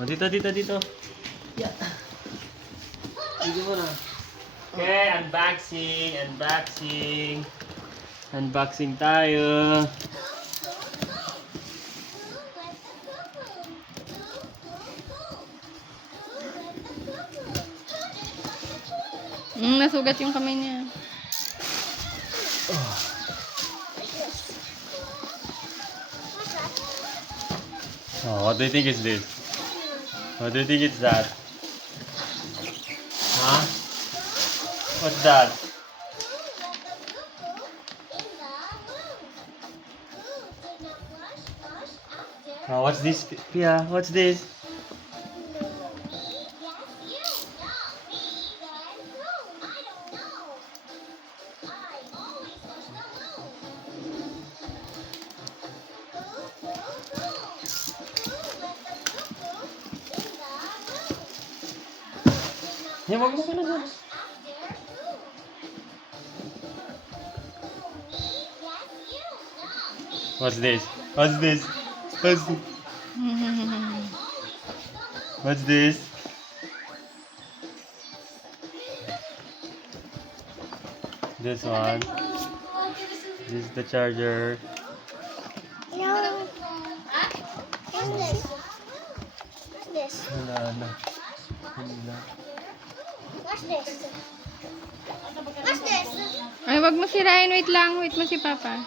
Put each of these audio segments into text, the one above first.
Oh, dito. Yeah. Sige mo na. Okay, unboxing tayo. Nasugat yung kamay niya. Oh, what do you think is this? What do you think it's that? Huh? What's that? Oh, what's this? Pia, what's this? Hey, wag mo ka na dyan. What's this? What's this? What's this? What's this? This one. This is the charger. No. What's this? What's this? Wala na. Wala. What's this? What's this? Ay, wag mo sirain. Wait lang. Wait mo si Papa.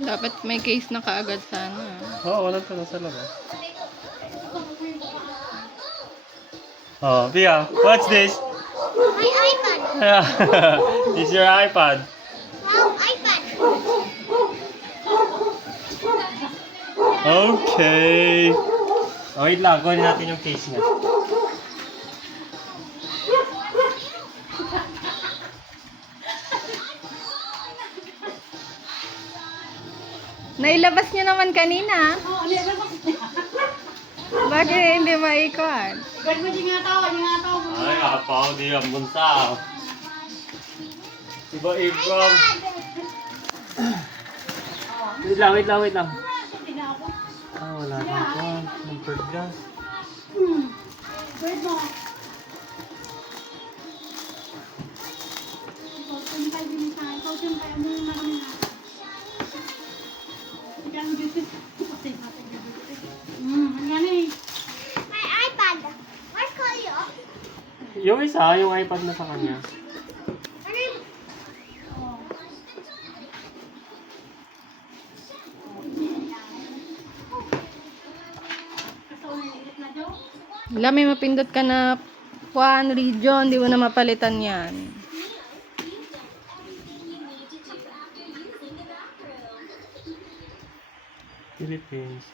Dapat may case na kaagad sana. Oh, wala pa sa labas. Oh, Pia, what's this? My iPad. It's your iPad. Wow, iPad. Okay. Oh, wait lang. Kunin natin yung case niya. Nailabas niyo naman kanina. Bakit hindi maikot? Ay, apaw. Di ang bunsa. Iba-ibang. Wait lang. Ah, wala na ito. Numbered glass. My iPad. Where's Kalia? Yung isa, yung iPad na sa kanya. Ano yun? Wala, may mapindot ka na Juan region. Di mo na mapalitan yan. Philippines.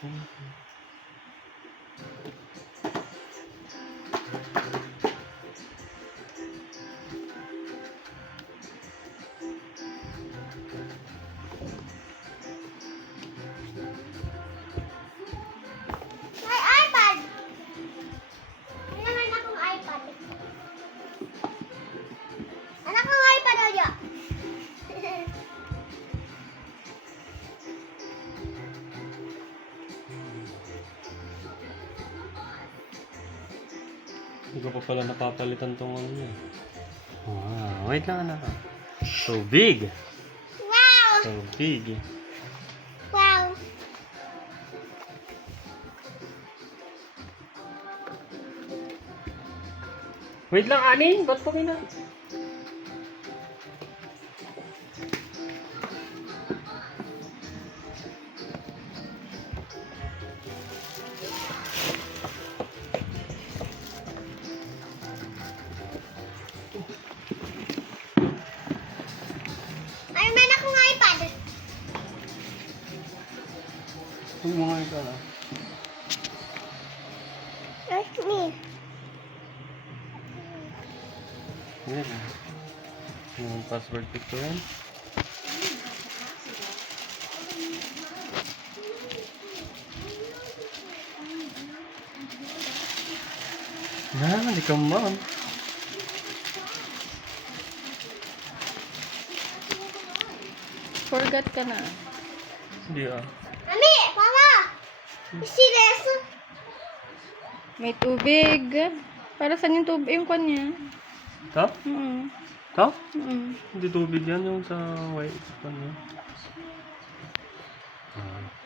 My iPad. May naman akong iPad. Anak kong iPad ulit. Hindi ko pa pala napapalitan tong ano niya. Wow, wait lang anak. So big. Wow. So big. Wow. Wait lang, Ani. Ba't pa na? Ay, may akong iPad. Yung mga ito na. That's me. Yan. Yung password ko yan. Ah, di ka ma'am. Forgot ka na. Hindi ah. Mami, Mama! You see this? May tubig. Para saan yung tubig? Yung kanya. Ito? Mm. Ito? Mm. Hindi tubig yan yung sa white. Ano? Ah.